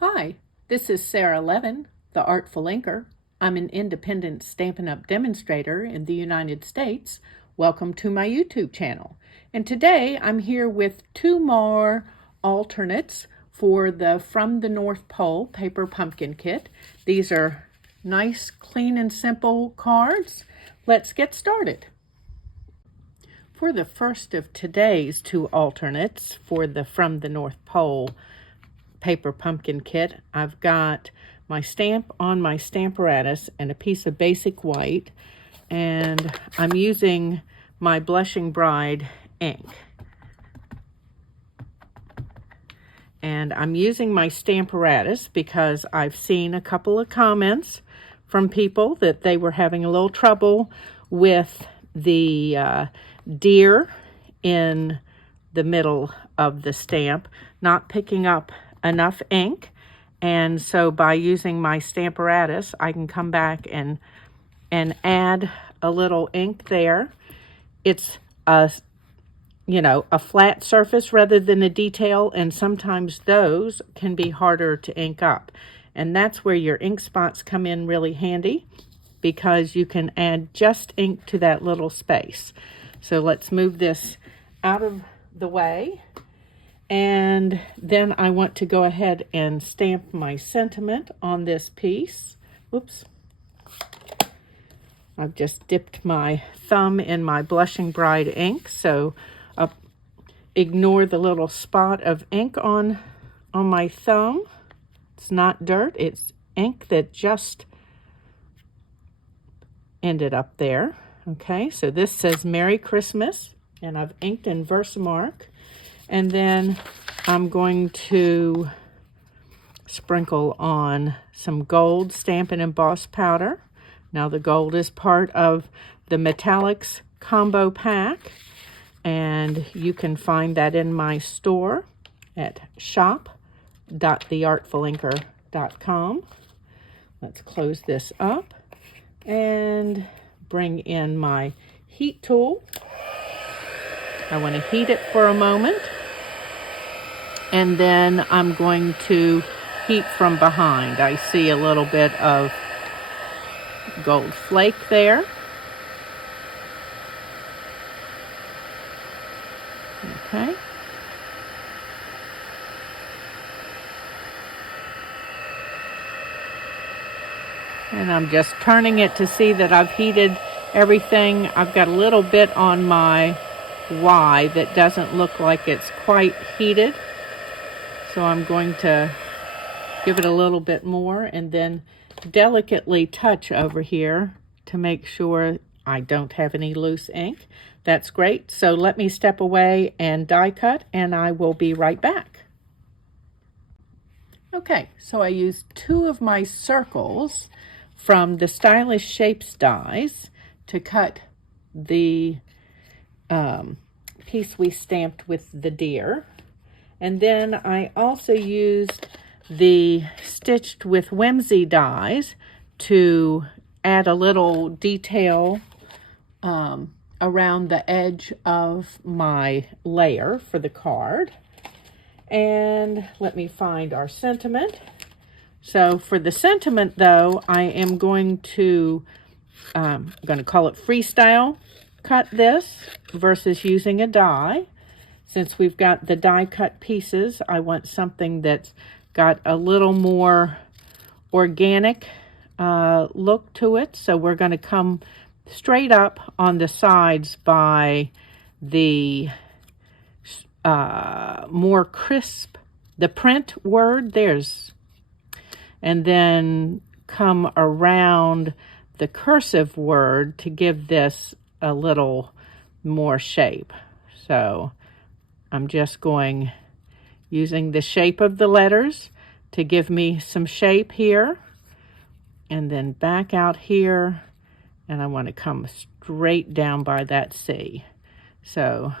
Hi, this is Sara Levin, the Artful Inker. I'm an independent Stampin' Up! Demonstrator in the United States. Welcome to my YouTube channel. And today I'm here with two more alternates for the From the North Pole paper pumpkin kit. These are nice, clean, and simple cards. Let's get started. For the first of today's two alternates for the From the North Pole paper pumpkin kit, I've got my stamp on my Stamparatus and a piece of basic white, and I'm using my Blushing Bride ink. And I'm using my Stamparatus because I've seen a couple of comments from people that they were having a little trouble with the deer in the middle of the stamp not picking up enough ink. And so by using my Stamparatus, I can come back and add a little ink there. It's a flat surface rather than a detail, and sometimes those can be harder to ink up. And that's where your ink spots come in really handy, because you can add just ink to that little space. So let's move this out of the way. And then I want to go ahead and stamp my sentiment on this piece. Oops. I've just dipped my thumb in my Blushing Bride ink, so ignore the little spot of ink on my thumb. It's not dirt, it's ink that just ended up there. Okay, so this says Merry Christmas, and I've inked in Versamark. And then I'm going to sprinkle on some gold Stampin' Emboss powder. Now the gold is part of the Metallics combo pack, and you can find that in my store at shop.theartfulinker.com. Let's close this up and bring in my heat tool. I want to heat it for a moment, and then I'm going to heat from behind. I see a little bit of gold flake there. Okay. And I'm just turning it to see that I've heated everything. I've got a little bit on my Y that doesn't look like it's quite heated, so I'm going to give it a little bit more and then delicately touch over here to make sure I don't have any loose ink. That's great. So let me step away and die cut, and I will be right back. Okay, so I used two of my circles from the Stylish Shapes dies to cut the piece we stamped with the deer. And then I also used the Stitched with Whimsy dies to add a little detail around the edge of my layer for the card. And let me find our sentiment. So for the sentiment, though, I am going to call it freestyle cut this versus using a die. Since we've got the die cut pieces, I want something that's got a little more organic look to it. So we're going to come straight up on the sides by the more crisp, the print word, and then come around the cursive word to give this a little more shape. So I'm just using the shape of the letters to give me some shape here, and then back out here, and I want to come straight down by that C. So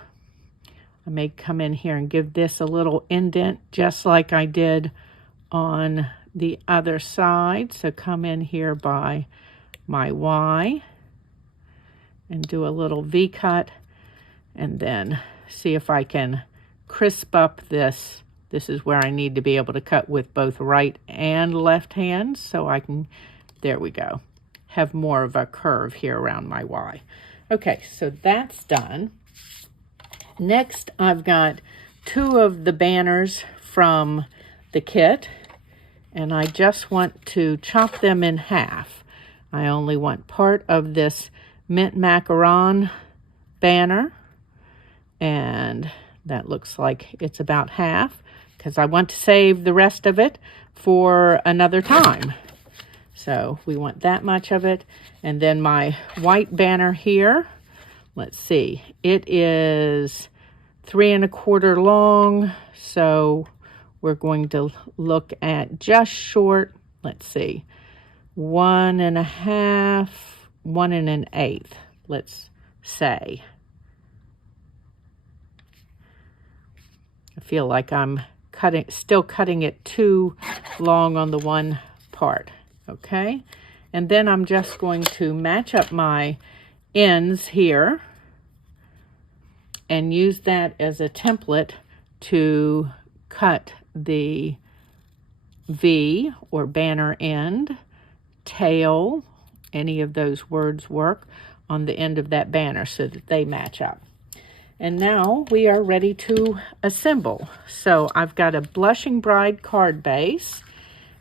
I may come in here and give this a little indent just like I did on the other side. So come in here by my Y and do a little V cut, and then see if I can crisp up this This is where I need to be able to cut with both right and left hands, so I can, there we go, have more of a curve here around my Y. Okay, so that's done. Next, I've got 2 of the banners from the kit, and I just want to chop them in half. I only want part of this mint macaron banner, and that looks like it's about half, because I want to save the rest of it for another time. So we want that much of it. And then my white banner here, let's see, it is 3 1/4 long, so we're going to look at just short, let's see, 1 1/2, 1 1/8, let's say. I feel like I'm still cutting it too long on the one part, okay? And then I'm just going to match up my ends here and use that as a template to cut the V or banner end, tail, any of those words work, on the end of that banner so that they match up. And now we are ready to assemble. So I've got a Blushing Bride card base,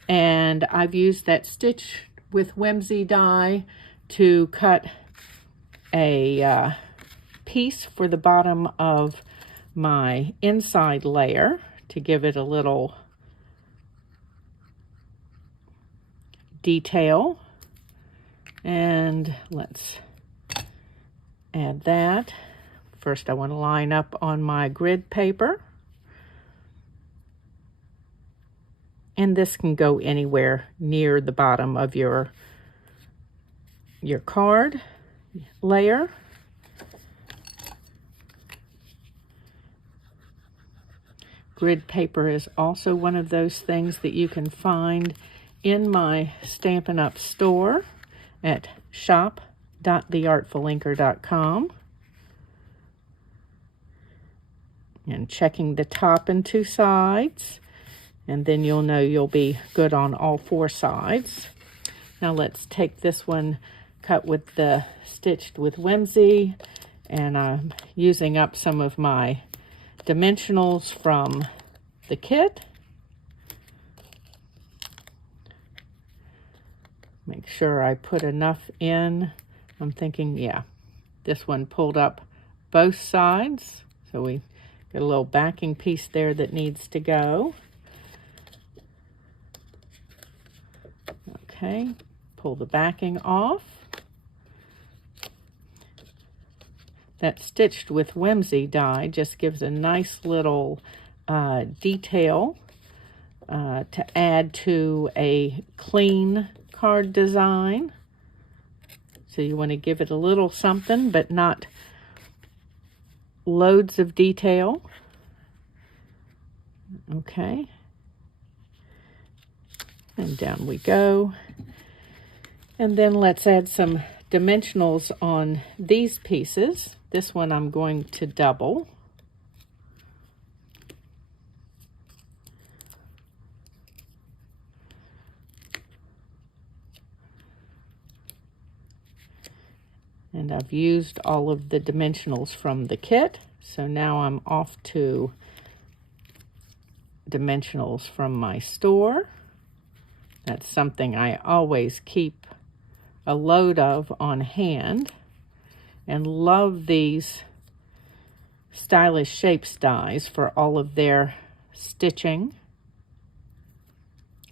and I've used that Stitch with Whimsy die to cut a piece for the bottom of my inside layer to give it a little detail. And let's add that. First, I want to line up on my grid paper. And this can go anywhere near the bottom of your card layer. Grid paper is also one of those things that you can find in my Stampin' Up store at shop.theartfulinker.com. And checking the top and 2 sides, and then you'll know you'll be good on all 4 sides. Now let's take this one cut with the Stitched with Whimsy, and I'm using up some of my dimensionals from the kit. Make sure I put enough in. I'm thinking, yeah, this one pulled up both sides, so we got a little backing piece there that needs to go. Okay, pull the backing off. That Stitched with Whimsy die just gives a nice little detail to add to a clean card design. So you want to give it a little something, but not loads of detail. Okay. And down we go. And then let's add some dimensionals on these pieces. This one I'm going to double. And I've used all of the dimensionals from the kit, so now I'm off to dimensionals from my store. That's something I always keep a load of on hand, and love these Stylish Shapes dies for all of their stitching.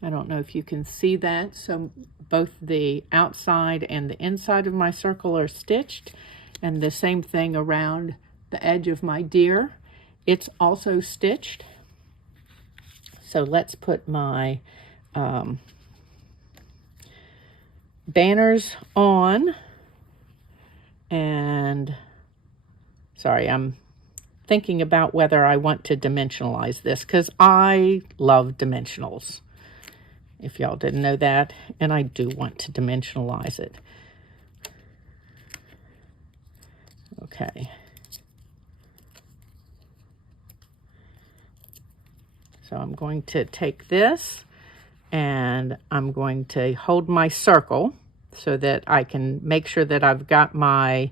I don't know if you can see that. So both the outside and the inside of my circle are stitched, and the same thing around the edge of my deer. It's also stitched. So let's put my banners on. And sorry, I'm thinking about whether I want to dimensionalize this, because I love dimensionals, if y'all didn't know that, and I do want to dimensionalize it. Okay. So I'm going to take this and I'm going to hold my circle so that I can make sure that I've got my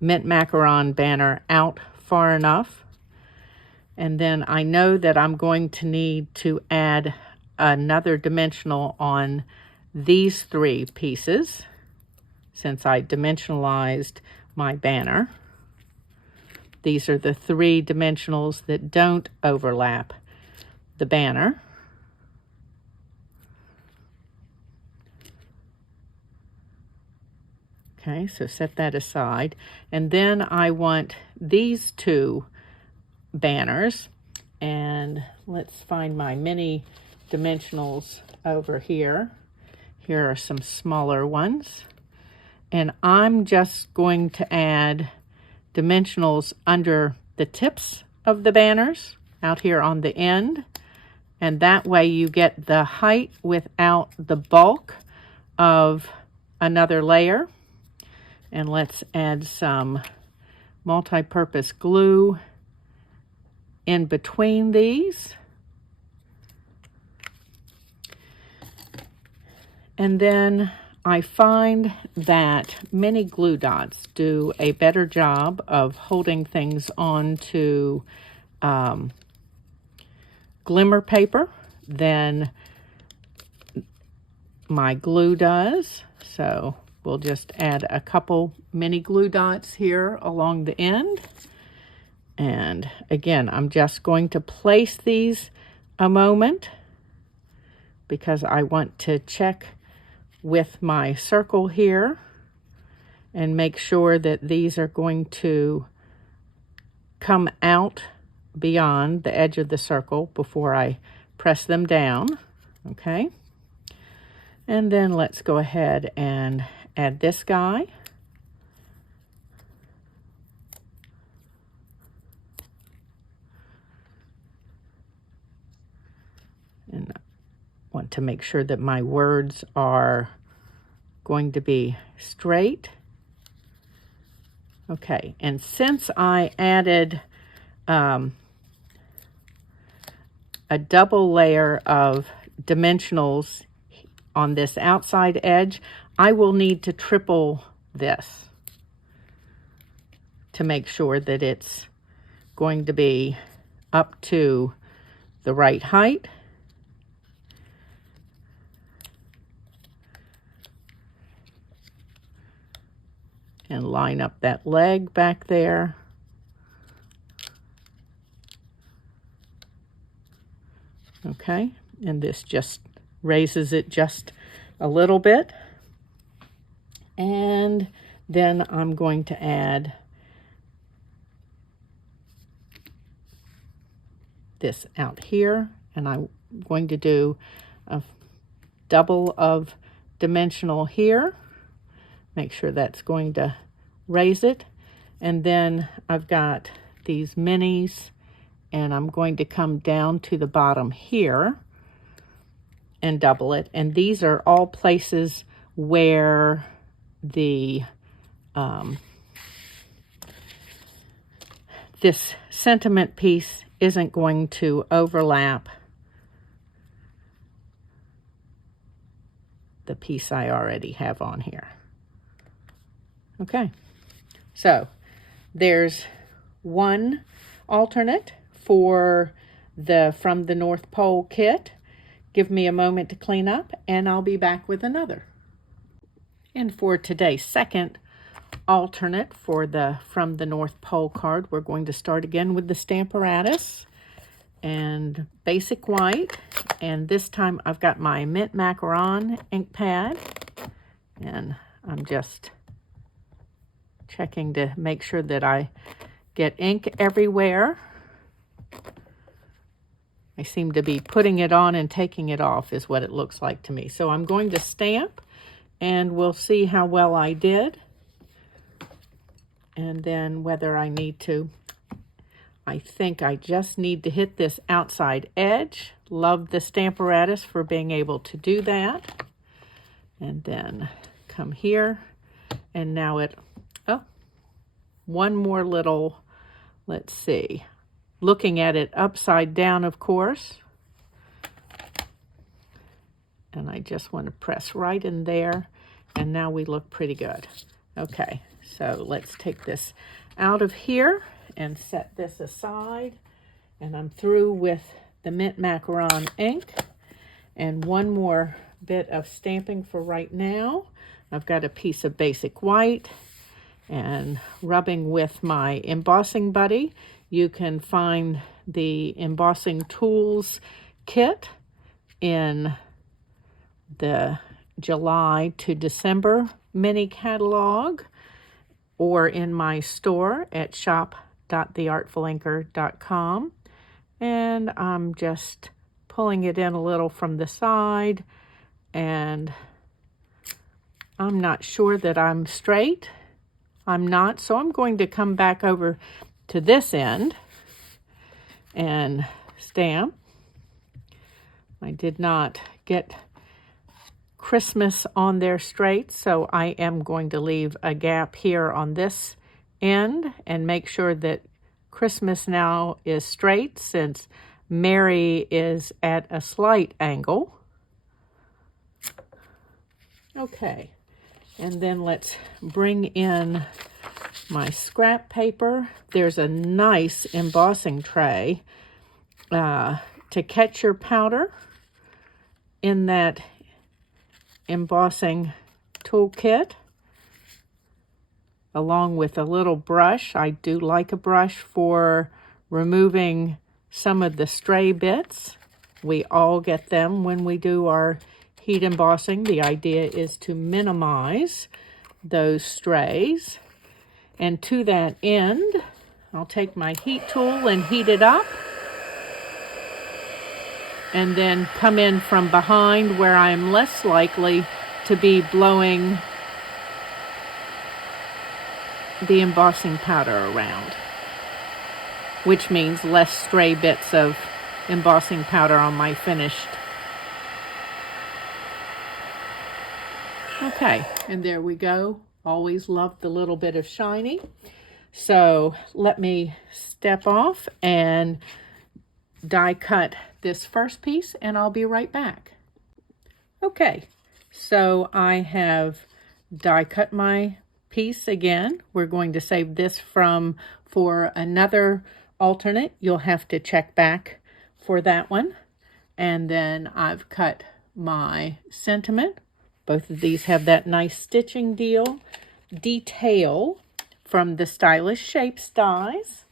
mint macaron banner out far enough. And then I know that I'm going to need to add another dimensional on these 3 pieces since I dimensionalized my banner. These are the 3 dimensionals that don't overlap the banner. Okay, so set that aside. And then I want these 2 banners. And let's find my mini dimensionals over here. Here are some smaller ones. And I'm just going to add dimensionals under the tips of the banners out here on the end. And that way you get the height without the bulk of another layer. And let's add some multi-purpose glue in between these. And then I find that mini glue dots do a better job of holding things onto glimmer paper than my glue does. So we'll just add a couple mini glue dots here along the end. And again, I'm just going to place these a moment because I want to check with my circle here and make sure that these are going to come out beyond the edge of the circle before I press them down. Okay. And then let's go ahead and add this guy. And I want to make sure that my words are going to be straight. Okay, and since I added a double layer of dimensionals on this outside edge, I will need to triple this to make sure that it's going to be up to the right height. And line up that leg back there. Okay, and this just raises it just a little bit. And then I'm going to add this out here, and I'm going to do a double of dimensional here. Make sure that's going to raise it. And then I've got these minis, and I'm going to come down to the bottom here and double it. And these are all places where the this sentiment piece isn't going to overlap the piece I already have on here. Okay, so there's one alternate for the From the North Pole kit. Give me a moment to clean up and I'll be back with another. And for today's second alternate for the From the North Pole card, we're going to start again with the Stamparatus and basic white. And this time I've got my Mint Macaron ink pad, and I'm just checking to make sure that I get ink everywhere. I seem to be putting it on and taking it off is what it looks like to me. So I'm going to stamp and we'll see how well I did. And then whether I need to, I think I just need to hit this outside edge. Love the Stamparatus for being able to do that. And then come here, and now one more little, let's see, looking at it upside down, of course. And I just want to press right in there. And now we look pretty good. Okay, so let's take this out of here and set this aside. And I'm through with the mint macaron ink. And one more bit of stamping for right now. I've got a piece of basic white and rubbing with my embossing buddy. You can find the embossing tools kit in the July to December mini catalog or in my store at shop.theartfulinker.com. And I'm just pulling it in a little from the side, and I'm not sure that I'm straight. I'm not, so I'm going to come back over to this end and stamp. I did not get Christmas on there straight, so I am going to leave a gap here on this end and make sure that Christmas now is straight, since Mary is at a slight angle. Okay, and then let's bring in my scrap paper. There's a nice embossing tray to catch your powder in that embossing toolkit, along with a little brush. I do like a brush for removing some of the stray bits. We all get them when we do our heat embossing. The idea is to minimize those strays. And to that end, I'll take my heat tool and heat it up, and then come in from behind where I'm less likely to be blowing the embossing powder around, which means less stray bits of embossing powder on my finished. Okay, and there we go. Always loved the little bit of shiny. So let me step off and die cut this first piece, and I'll be right back. Okay, so I have die cut my piece again. We're going to save this for another alternate. You'll have to check back for that one. And then I've cut my sentiment. Both of these have that nice stitching detail from the Stylish Shapes dies.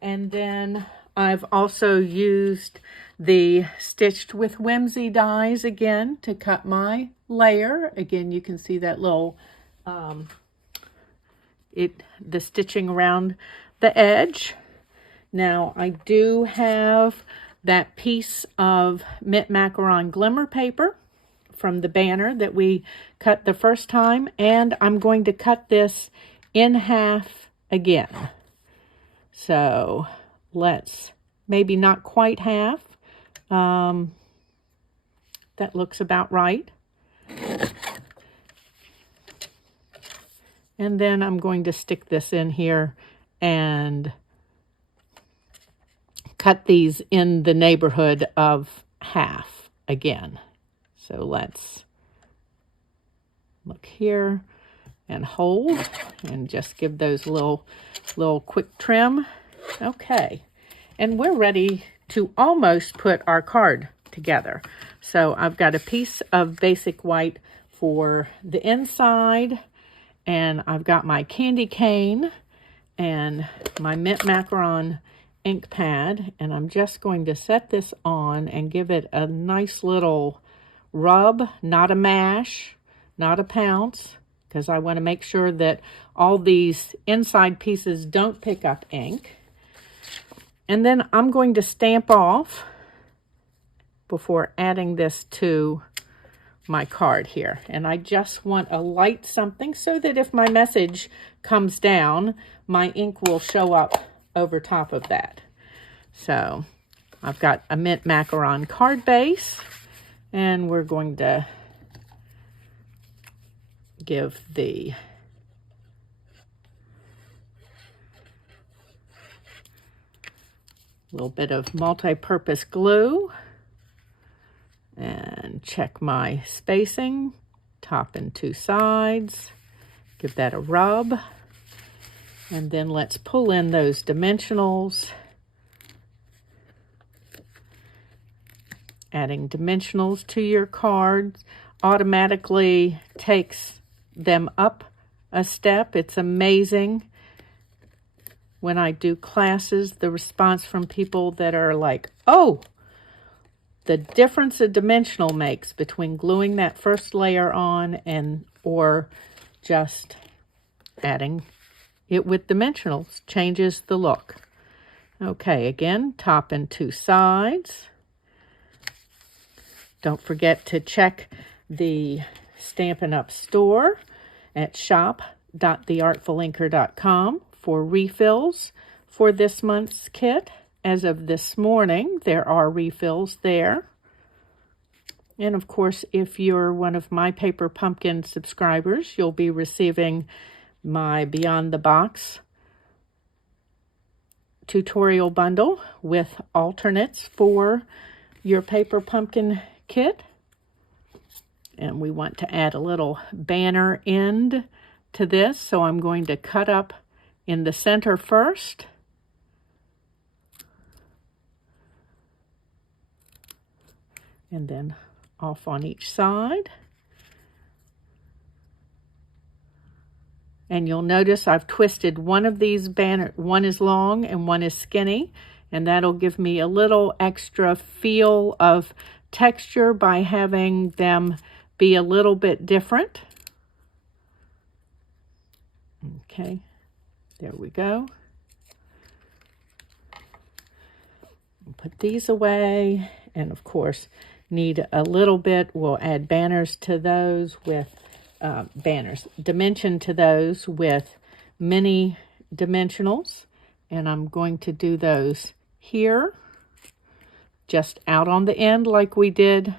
And then I've also used the Stitched with Whimsy dies again to cut my layer. Again, you can see that little the stitching around the edge. Now I do have that piece of mint macaron glimmer paper from the banner that we cut the first time, and I'm going to cut this in half again. So let's, maybe not quite half. That looks about right. And then I'm going to stick this in here and cut these in the neighborhood of half again. So let's look here and hold and just give those little quick trim. Okay, and we're ready to almost put our card together. So I've got a piece of basic white for the inside, and I've got my candy cane and my mint macaron ink pad, and I'm just going to set this on and give it a nice little rub, not a mash, not a pounce, because I want to make sure that all these inside pieces don't pick up ink. And then I'm going to stamp off before adding this to my card here. And I just want a light something so that if my message comes down, my ink will show up over top of that. So I've got a mint macaron card base, and we're going to give the little bit of multi-purpose glue And check my spacing, top and 2 sides. Give that a rub. And then let's pull in those dimensionals. Adding dimensionals to your cards automatically takes them up a step. It's amazing. When I do classes, the response from people that are like, oh, the difference a dimensional makes between gluing that first layer on or just adding it with dimensionals changes the look. Okay, again, top and 2 sides. Don't forget to check the Stampin' Up! Store at shop.theartfulinker.com for refills for this month's kit. As of this morning, there are refills there. And of course, if you're one of my Paper Pumpkin subscribers, you'll be receiving my Beyond the Box tutorial bundle with alternates for your Paper Pumpkin kit. And we want to add a little banner end to this, so I'm going to cut up in the center first. And then off on each side. And you'll notice I've twisted one of these banners. One is long and one is skinny, and that'll give me a little extra feel of texture by having them be a little bit different. Okay, there we go. Put these away, and of course need a little bit. We'll add banners to those with dimension to those with mini dimensionals, and I'm going to do those here, just out on the end like we did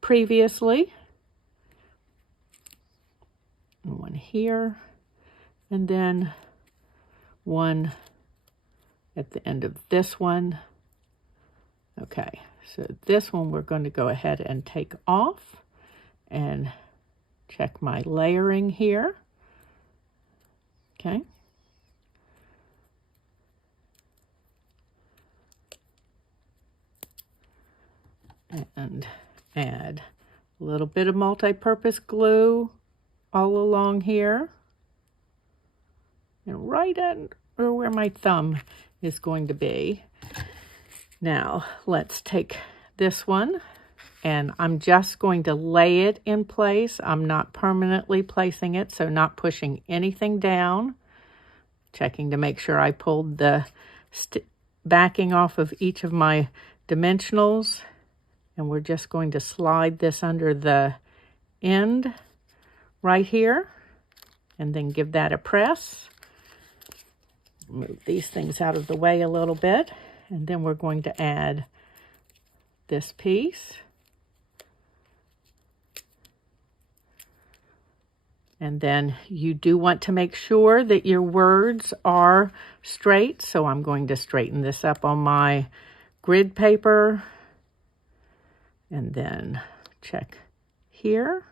previously. One here, and then one at the end of this one. Okay, so this one we're going to go ahead and take off and check my layering here. Okay. And add a little bit of multi-purpose glue all along here. And right at where my thumb is going to be. Now, let's take this one, and I'm just going to lay it in place. I'm not permanently placing it, so not pushing anything down. Checking to make sure I pulled the backing off of each of my dimensionals. And we're just going to slide this under the end right here, and then give that a press. Move these things out of the way a little bit. And then we're going to add this piece. And then you do want to make sure that your words are straight. So I'm going to straighten this up on my grid paper. And then check here.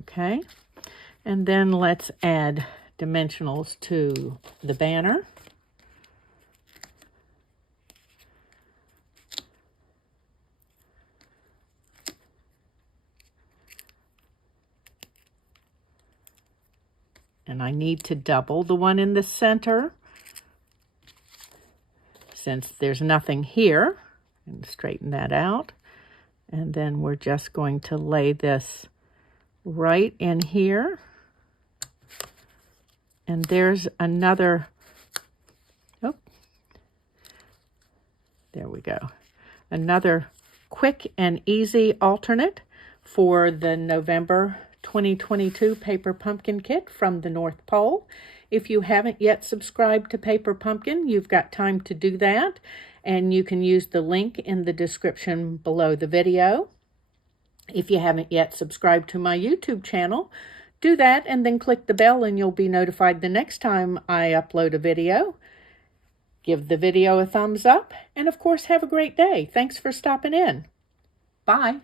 Okay. And then let's add dimensionals to the banner. And I need to double the one in the center since there's nothing here, and straighten that out. And then we're just going to lay this right in here. And there's another, oh, there we go. Another quick and easy alternate for the November 2022 Paper Pumpkin Kit from the North Pole. If you haven't yet subscribed to Paper Pumpkin, you've got time to do that, and you can use the link in the description below the video. If you haven't yet subscribed to my YouTube channel, do that and then click the bell and you'll be notified the next time I upload a video. Give the video a thumbs up, and of course, have a great day. Thanks for stopping in. Bye.